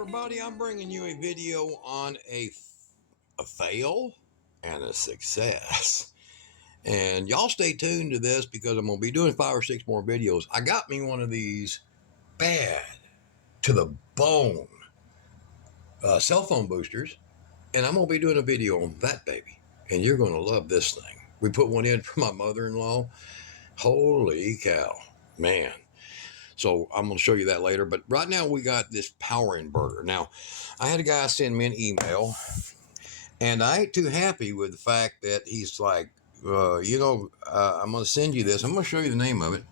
everybody, I'm bringing you a video on a fail and a success. And y'all stay tuned to this because I'm going to be doing 5 or 6 more videos. I got me one of these bad to the bone cell phone boosters, and I'm going to be doing a video on that baby. And you're going to love this thing. We put one in for my mother-in-law. Holy cow, man. So I'm going to show you that later. But right now we got this power inverter. Now, I had a guy send me an email, and I ain't too happy with the fact that he's like, I'm going to send you this. I'm going to show you the name of it.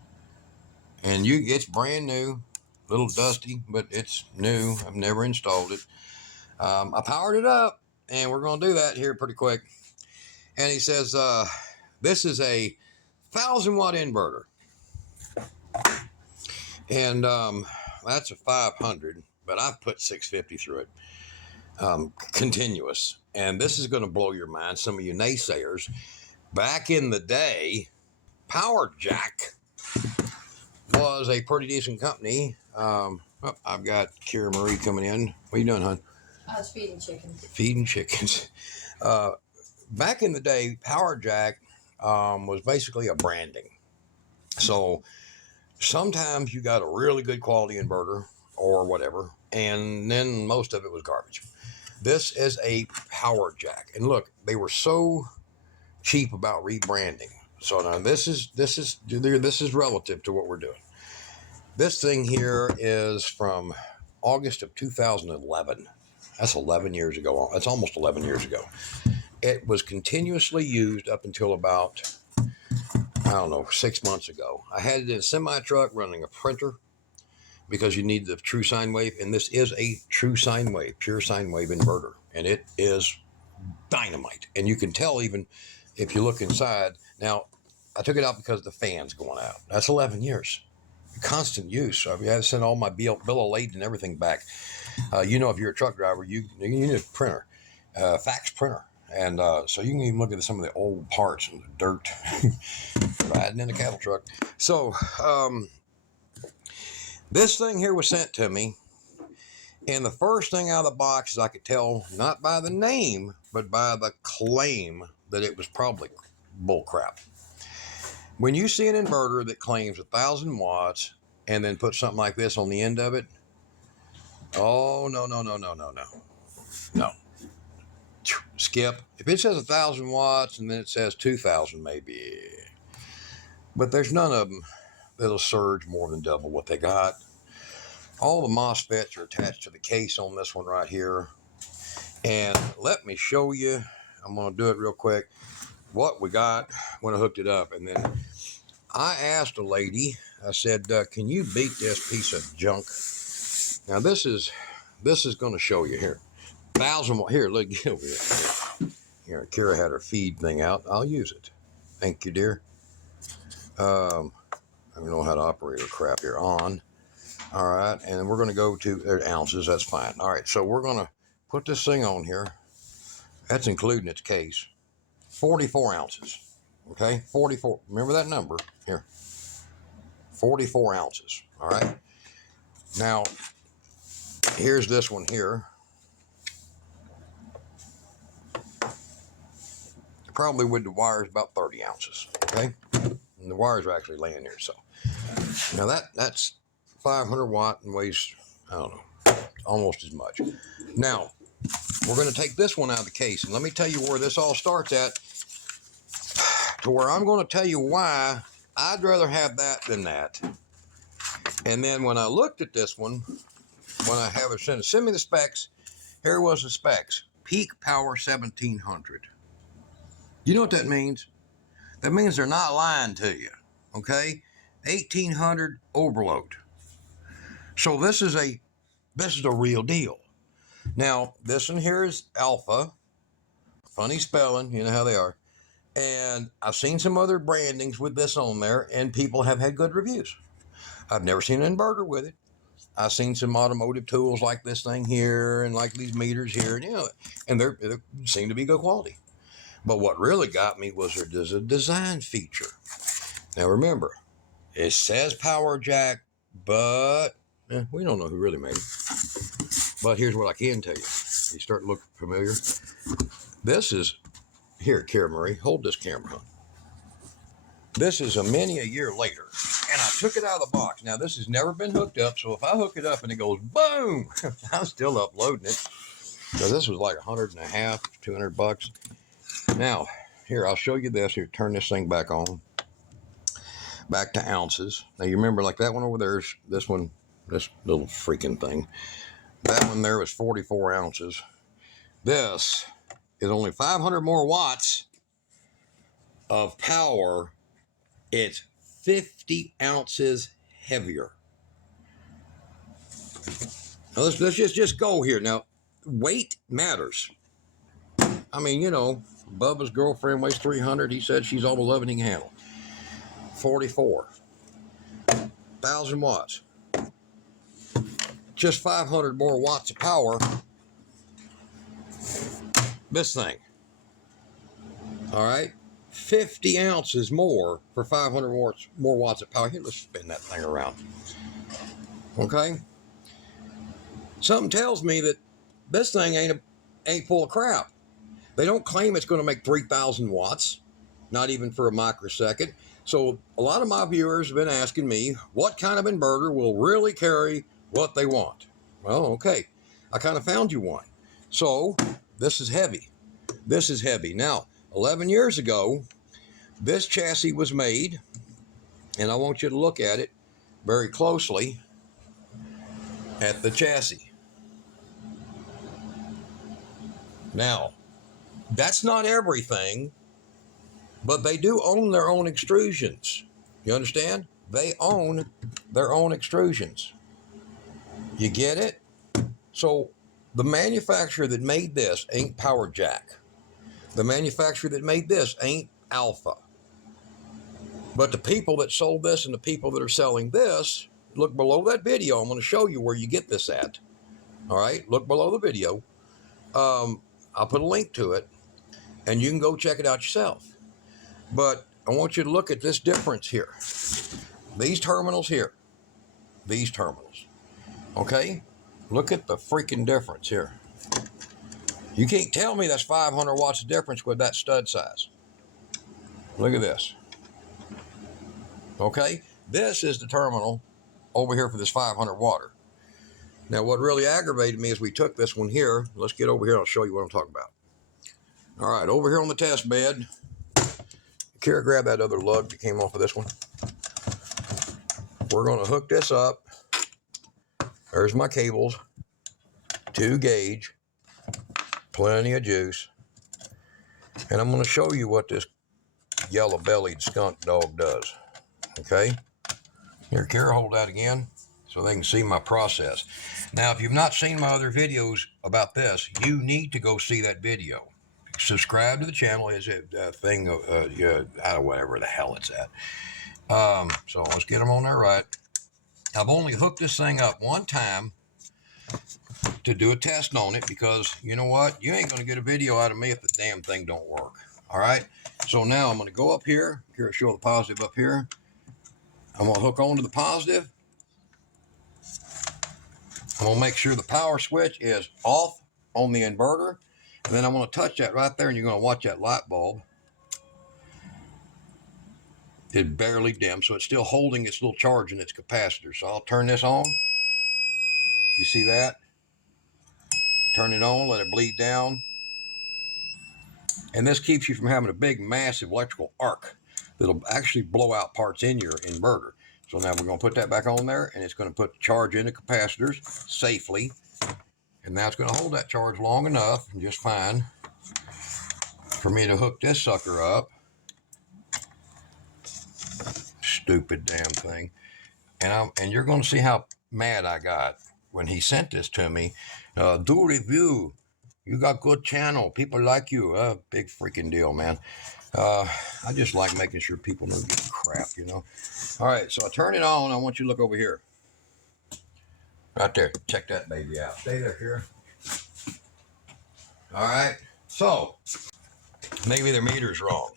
And it's brand new, a little dusty, but it's new. I've never installed it. I powered it up, and we're going to do that here pretty quick. And he says, this is a 1,000-watt inverter. And that's a 500, but I've put 650 through it, continuous. And this is going to blow your mind, some of you naysayers. Back in the day, Power Jack was a pretty decent company. I've got Kira Marie coming in. What are you doing, hon? I was feeding chickens. Feeding chickens. Back in the day, Power Jack was basically a branding. So sometimes you got a really good quality inverter or whatever, and then most of it was garbage. This is a Power Jack, and look, they were so cheap about rebranding. So now this is relative to what we're doing. This thing here is from August of 2011. That's 11 years ago. That's almost 11 years ago. It was continuously used up until about, I don't know, 6 months ago. I had it in a semi-truck running a printer because you need the true sine wave, and this is a true sine wave, pure sine wave inverter, and it is dynamite. And you can tell even if you look inside. Now, I took it out because the fan's going out. That's 11 years. Constant use. I mean, I had to send all my bill of lading and everything back. If you're a truck driver, you need a printer, fax printer. And so you can even look at some of the old parts and the dirt riding in a cattle truck. So this thing here was sent to me. And the first thing out of the box is I could tell, not by the name, but by the claim, that it was probably bull crap. When you see an inverter that claims 1,000 watts and then put something like this on the end of it, oh, no. No. Skip. If it says 1,000 watts and then it says 2,000, maybe. But there's none of them that'll surge more than double what they got. All the MOSFETs are attached to the case on this one right here. And let me show you, I'm going to do it real quick, what we got when I hooked it up. And then I asked a lady, I said, can you beat this piece of junk? Now this is going to show you here. 1,000 watt. Here, look, get over here. Here, Kira had her feed thing out. I'll use it. Thank you, dear. I don't know how to operate her crap here. On. All right, and we're going to go to ounces. That's fine. All right, so we're going to put this thing on here. That's including its case. 44 ounces. Okay, 44. Remember that number here. 44 ounces. All right. Now, here's this one here. Probably with the wires about 30 ounces. Okay, and the wires are actually laying here. So now that's 500 watt and weighs, I don't know, almost as much. Now we're going to take this one out of the case, and let me tell you where this all starts at, to where I'm going to tell you why I'd rather have that than that. And then when I looked at this one, when I have it send me the specs, here was the specs: peak power 1,700. You know what that means? That means they're not lying to you, okay? 1,800 overload. So this is a real deal. Now, this one here is alpha. Funny spelling, you know how they are. And I've seen some other brandings with this on there, and people have had good reviews. I've never seen an inverter with it. I've seen some automotive tools like this thing here and like these meters here, and they seem to be good quality. But what really got me was there's a design feature. Now remember, it says Power Jack, but we don't know who really made it. But here's what I can tell you. You start to look familiar. This is, here, Cara Marie, hold this camera, huh? This is many a year later, and I took it out of the box. Now, this has never been hooked up, so if I hook it up and it goes boom, I'm still uploading it. So this was like $100 and a half, $200. Now, here, I'll show you this. Here, turn this thing back on. Back to ounces. Now, you remember, like that one over there is this one, this little freaking thing. That one there was 44 ounces. This is only 500 more watts of power. It's 50 ounces heavier. Now let's just go here. Now, weight matters. I mean, you know, Bubba's girlfriend weighs 300. He said she's all the loving he can handle. 44,000 watts. Just 500 more watts of power. This thing. All right. 50 ounces more for 500 more watts of power. Here, let's spin that thing around. Okay. Something tells me that this thing ain't full of crap. They don't claim it's going to make 3,000 watts, not even for a microsecond. So a lot of my viewers have been asking me, what kind of inverter will really carry what they want? Well, okay. I kind of found you one. So this is heavy. This is heavy. Now, 11 years ago, this chassis was made, and I want you to look at it very closely at the chassis. Now, that's not everything, but they do own their own extrusions. You understand? They own their own extrusions. You get it? So the manufacturer that made this ain't Power Jack. The manufacturer that made this ain't Alpha. But the people that sold this and the people that are selling this, look below that video. I'm going to show you where you get this at. All right? Look below the video. I'll put a link to it, and you can go check it out yourself. But I want you to look at this difference here. These terminals here. These terminals. Okay? Look at the freaking difference here. You can't tell me that's 500 watts of difference with that stud size. Look at this. Okay? This is the terminal over here for this 500 watt. Now, what really aggravated me is we took this one here. Let's get over here and I'll show you what I'm talking about. All right, over here on the test bed. Kara, grab that other lug that came off of this one. We're going to hook this up. There's my cables. 2 gauge. Plenty of juice. And I'm going to show you what this yellow-bellied skunk dog does. Okay? Here, Kara, hold that again so they can see my process. Now, if you've not seen my other videos about this, you need to go see that video. Subscribe to the channel. Is a thing, out of whatever the hell it's at. So let's get them on there right. I've only hooked this thing up one time to do a test on it because, you know what? You ain't going to get a video out of me if the damn thing don't work. All right? So now I'm going to go up here. Here, show the positive up here. I'm going to hook onto the positive. I'm going to make sure the power switch is off on the inverter. And then I'm going to touch that right there, and you're going to watch that light bulb. It barely dim, so it's still holding its little charge in its capacitor. So I'll turn this on. You see that? Turn it on, let it bleed down. And this keeps you from having a big, massive electrical arc that'll actually blow out parts in your inverter. So now we're going to put that back on there, and it's going to put the charge in the capacitors safely. And now it's going to hold that charge long enough, just fine, for me to hook this sucker up. Stupid damn thing. And you're going to see how mad I got when he sent this to me. Do review. You got good channel. People like you. Big freaking deal, man. I just like making sure people don't get crap, you know. All right, so I turn it on. I want you to look over here. Right there. Check that baby out. Stay there, Kara. All right. So, maybe their meter's wrong.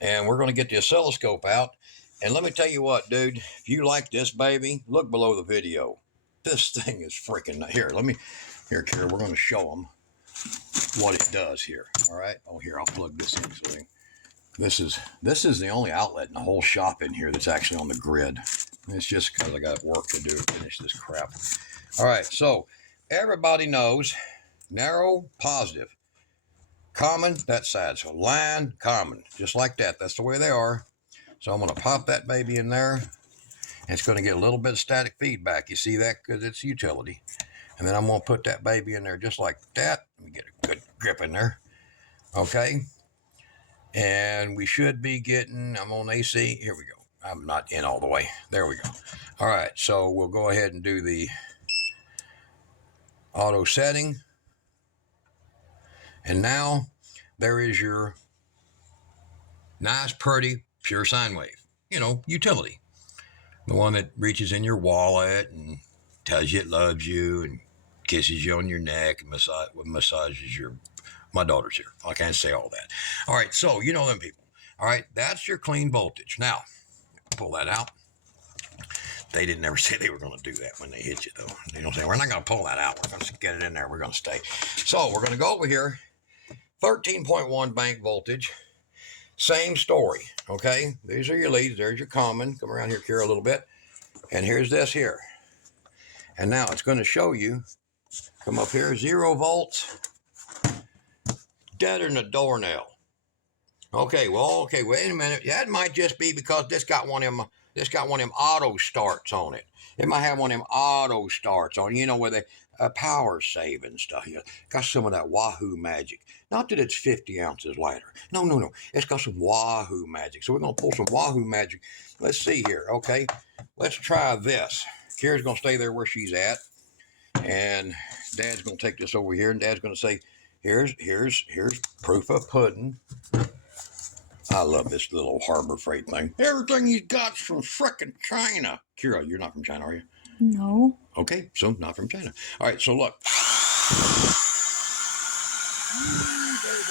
And we're going to get the oscilloscope out. And let me tell you what, dude. If you like this baby, look below the video. this thing is freaking, here, here, Kara, we're going to show them what it does here. All right. Oh, here, I'll plug this in. So this is the only outlet in the whole shop in here that's actually on the grid. It's just because I got work to do to finish this crap. All right. So everybody knows narrow, positive, common, that side. So line, common, just like that. That's the way they are. So I'm going to pop that baby in there. And it's going to get a little bit of static feedback. You see that? Because it's utility. And then I'm going to put that baby in there just like that. Let me get a good grip in there. Okay. And we should be getting, I'm on AC. Here we go. I'm not in all the way. There we go. All right. So we'll go ahead and do the auto setting. And now there is your nice, pretty, pure sine wave. You know, utility. The one that reaches in your wallet and tells you it loves you and kisses you on your neck and massages your, my daughter's here. I can't say all that. All right, so you know them people. All right, that's your clean voltage. Now, pull that out. They didn't ever say they were going to do that when they hit you, though. They don't say, we're not going to pull that out. We're going to get it in there. We're going to stay. So we're going to go over here. 13.1 bank voltage. Same story, okay? These are your leads. There's your common. Come around here, Kira, a little bit. And here's this here. And now it's going to show you, come up here, 0 volts, deader than a doornail. Okay, well, okay, wait a minute. That might just be because this got one of them auto starts on it. It might have one of them auto starts on it, you know, where they power saving stuff. You know, got some of that Wahoo magic. Not that it's 50 ounces lighter. No. It's got some Wahoo magic. So we're going to pull some Wahoo magic. Let's see here, okay? Let's try this. Kira's going to stay there where she's at. And Dad's going to take this over here. And Dad's going to say, here's proof of pudding. I love this little Harbor Freight thing. Everything he's got's from frickin' China. Kira, you're not from China, are you? No. Okay, so not from China. All right, so look. Baby,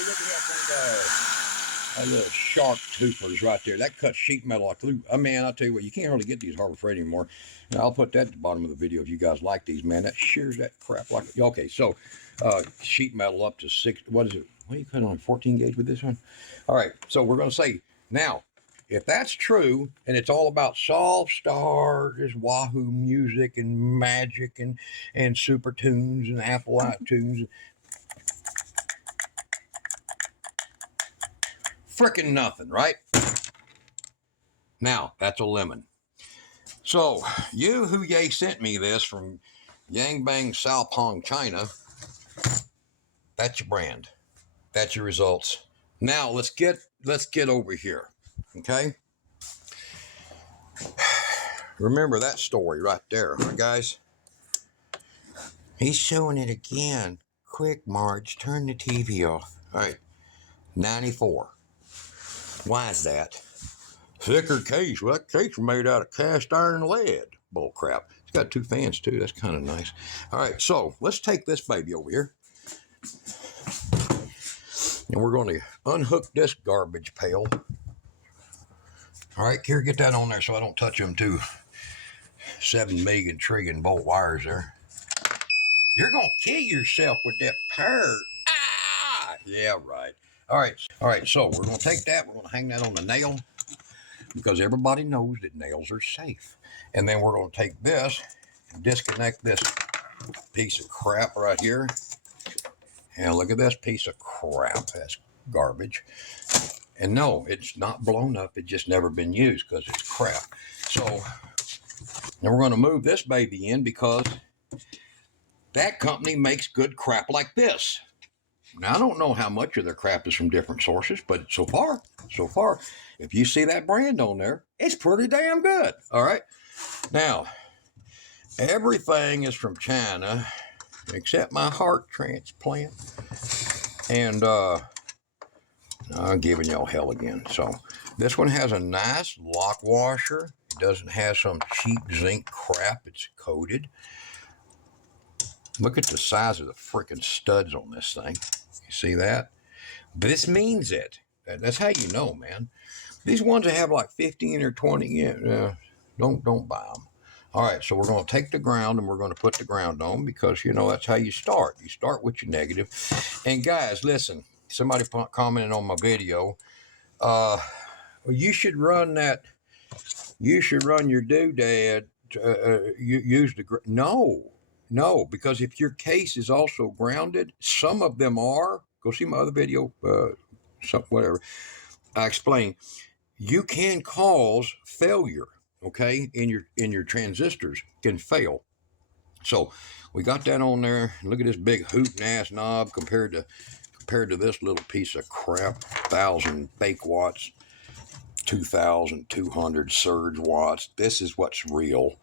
look at that thing go. That little sharp toothless right there. That cuts sheet metal like glue. I mean, I'll tell you what, you can't hardly get these Harbor Freight anymore. And I'll put that at the bottom of the video if you guys like these, man. That shears that crap like. Okay, so sheet metal up to 6. What is it? What do you cut on 14 gauge with this one? All right, so we're going to say now, if that's true, and it's all about soft start, there's Wahoo music and magic and super tunes and Apple iTunes, frickin' nothing, right? Now, that's a lemon. So, you who yay sent me this from Yangbang Saopong, China, that's your brand. That's your results. Now, let's get over here, okay? Remember that story right there, right, guys? He's showing it again. Quick, Marge, turn the TV off. All right, 94. Why is that? Thicker case. Well, that case was made out of cast iron lead. Bull crap. It's got 2 fans, too. That's kind of nice. All right, so let's take this baby over here. And we're going to unhook this garbage pail. All right, Kira, get that on there so I don't touch them 7 million trillion volt wires there. You're going to kill yourself with that pair. Ah! Yeah, right. All right, so we're going to take that. We're going to hang that on the nail because everybody knows that nails are safe. And then we're going to take this and disconnect this piece of crap right here. And look at this piece of crap. That's garbage. And no, it's not blown up. It's just never been used because it's crap. So now we're going to move this baby in because that company makes good crap like this. Now, I don't know how much of their crap is from different sources, but so far, if you see that brand on there, it's pretty damn good. All right. Now, everything is from China except my heart transplant. And I'm giving y'all hell again. So this one has a nice lock washer. It doesn't have some cheap zinc crap. It's coated. Look at the size of the freaking studs on this thing. You see that? This means it. That's how you know, man. These ones that have like 15 or 20, don't buy them. All right, so we're going to take the ground and we're going to put the ground on because, you know, that's how you start. You start with your negative. And guys, listen, somebody commented on my video. You should run that. You should run your doodad. Use the no, because if your case is also grounded, some of them are. Go see my other video. Whatever. I explain. You can cause failure. Okay, in your transistors can fail. So we got that on there. Look at this big hooting ass knob compared to this little piece of crap. 1,000 fake watts, 2,200 surge watts. This is what's real.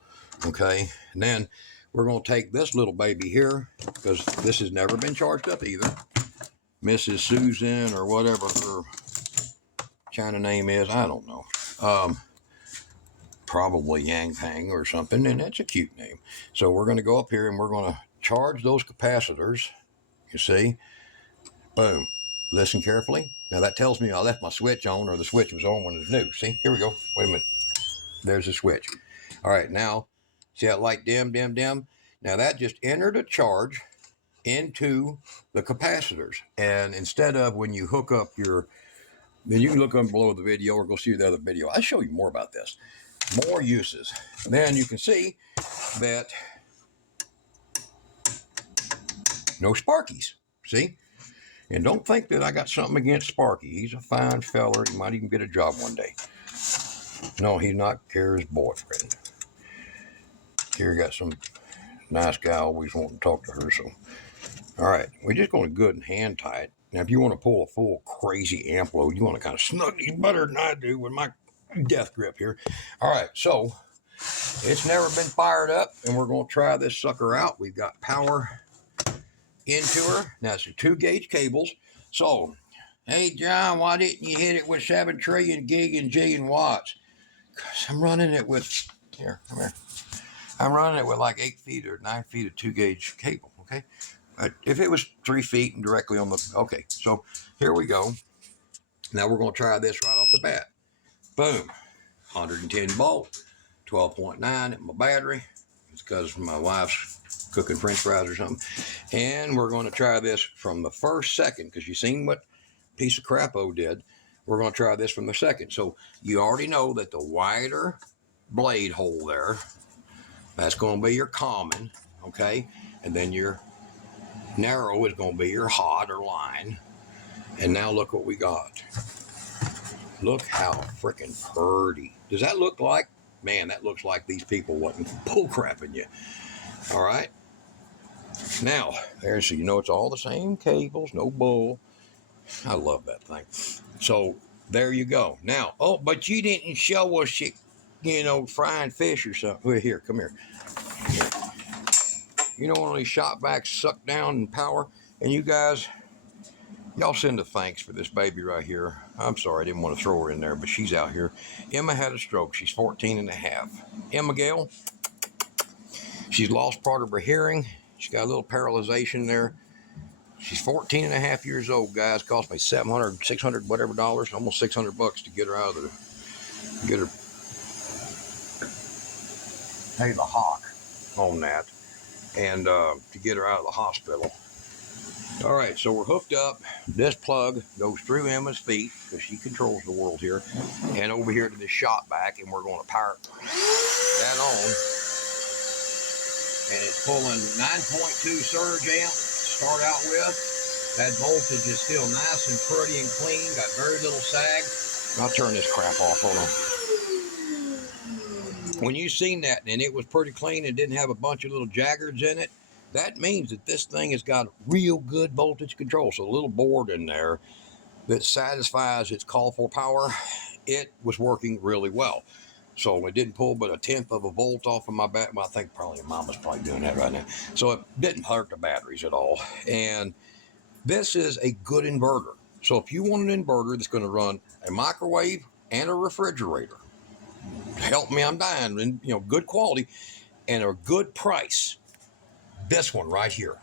Okay, and then we're going to take this little baby here because this has never been charged up either. Mrs. Susan or whatever her China name is, I don't know. Probably Yang Pang or something, and that's a cute name. So we're going to go up here and we're going to charge those capacitors. You see? Boom. Listen carefully. Now that tells me I left my switch on or the switch was on when it was new. See? Here we go. Wait a minute. There's the switch. All right, now, see that light dim, dim, dim? Now that just entered a charge into the capacitors. And instead of when you hook up your, then you can look up below the video or go see the other video. I'll show you more about this. More uses. Then you can see that no Sparkies. See? And don't think that I got something against Sparky. He's a fine feller. He might even get a job one day. No, he's not Kara's boyfriend. Kara got some nice guy always wanting to talk to her. So, all right, we're just going to good and hand tie it. Now, if you want to pull a full crazy amp load, you want to kind of snug these better than I do with my death grip here. All right, so it's never been fired up, and we're going to try this sucker out. We've got power into her. Now, it's the 2-gauge cables. So, hey, John, why didn't you hit it with 7 trillion gig and G and watts? Because I'm running it with, here, come here. I'm running it with like 8 feet or 9 feet of 2-gauge cable, okay? But if it was 3 feet and directly on the, okay, so here we go. Now we're going to try this right off the bat. Boom, 110 volt, 12.9 at my battery. It's because my wife's cooking French fries or something. And we're going to try this from the first second because you seen what piece of crapo did. We're going to try this from the second. So you already know that the wider blade hole there, that's going to be your common, okay? And then your narrow is going to be your hot or line. And now look what we got. Look how freaking pretty. Does that look like, man, that looks like these people wasn't bull crapping you. All right. Now, there's, so you know it's all the same cables, no bull. I love that thing. So there you go. Now, oh, but you didn't show us, you know, frying fish or something. Here, come here. You know, one of these shot backs suck down in power. And you guys, y'all send a thanks for this baby right here. I'm sorry, I didn't want to throw her in there, but she's out here. Emma had a stroke. She's 14 and a half. Emma Gale, she's lost part of her hearing. She's got a little paralyzation there. She's 14 and a half years old, guys. Cost me $700, $600, whatever dollars, almost $600 to get her out of the, get her, pay the hawk on that, and to get her out of the hospital. All right, so we're hooked up. This plug goes through Emma's feet because she controls the world here, and over here to the shot back, and we're going to power that on. And it's pulling 9.2 surge amp to start out with. That voltage is still nice and pretty and clean, got very little sag. I'll turn this crap off, hold on. When you seen that and it was pretty clean and didn't have a bunch of little jaggards in it, that means that this thing has got real good voltage control. So a little board in there that satisfies its call for power, it was working really well. So it didn't pull but 1/10 of a volt off of my battery. Well, I think probably Mama's probably doing that right now. So it didn't hurt the batteries at all. And this is a good inverter. So if you want an inverter that's going to run a microwave and a refrigerator, help me, I'm dying, and you know, good quality and a good price, this one right here.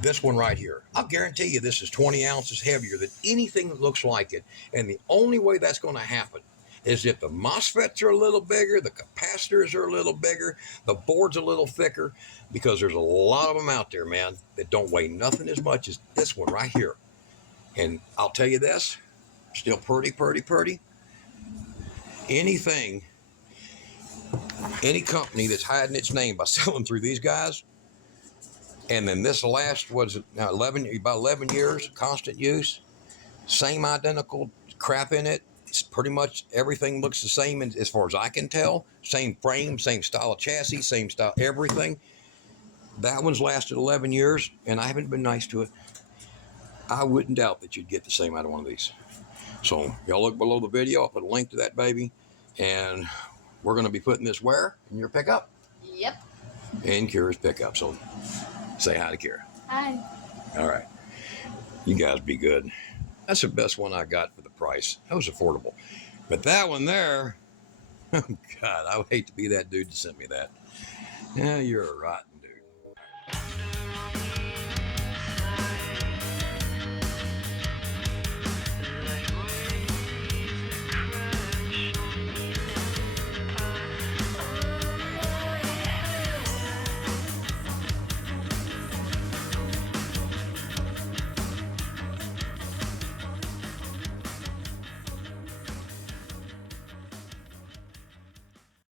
This one right here. I'll guarantee you this is 20 ounces heavier than anything that looks like it. And the only way that's going to happen is if the MOSFETs are a little bigger, the capacitors are a little bigger, the board's a little thicker, because there's a lot of them out there, man, that don't weigh nothing as much as this one right here. And I'll tell you this, still pretty. Anything, any company that's hiding its name by selling through these guys, and then this last was now about 11 years, constant use, same identical crap in it. It's pretty much everything looks the same as far as I can tell. Same frame, same style of chassis, same style, everything. That one's lasted 11 years, and I haven't been nice to it. I wouldn't doubt that you'd get the same out of one of these. So y'all look below the video. I'll put a link to that baby. And we're going to be putting this where? In your pickup? Yep. In Kira's pickup. So say hi to Kira. Hi. All right. You guys be good. That's the best one I got for the price. That was affordable. But that one there, oh God, I would hate to be that dude to send me that. Yeah, you're a rotten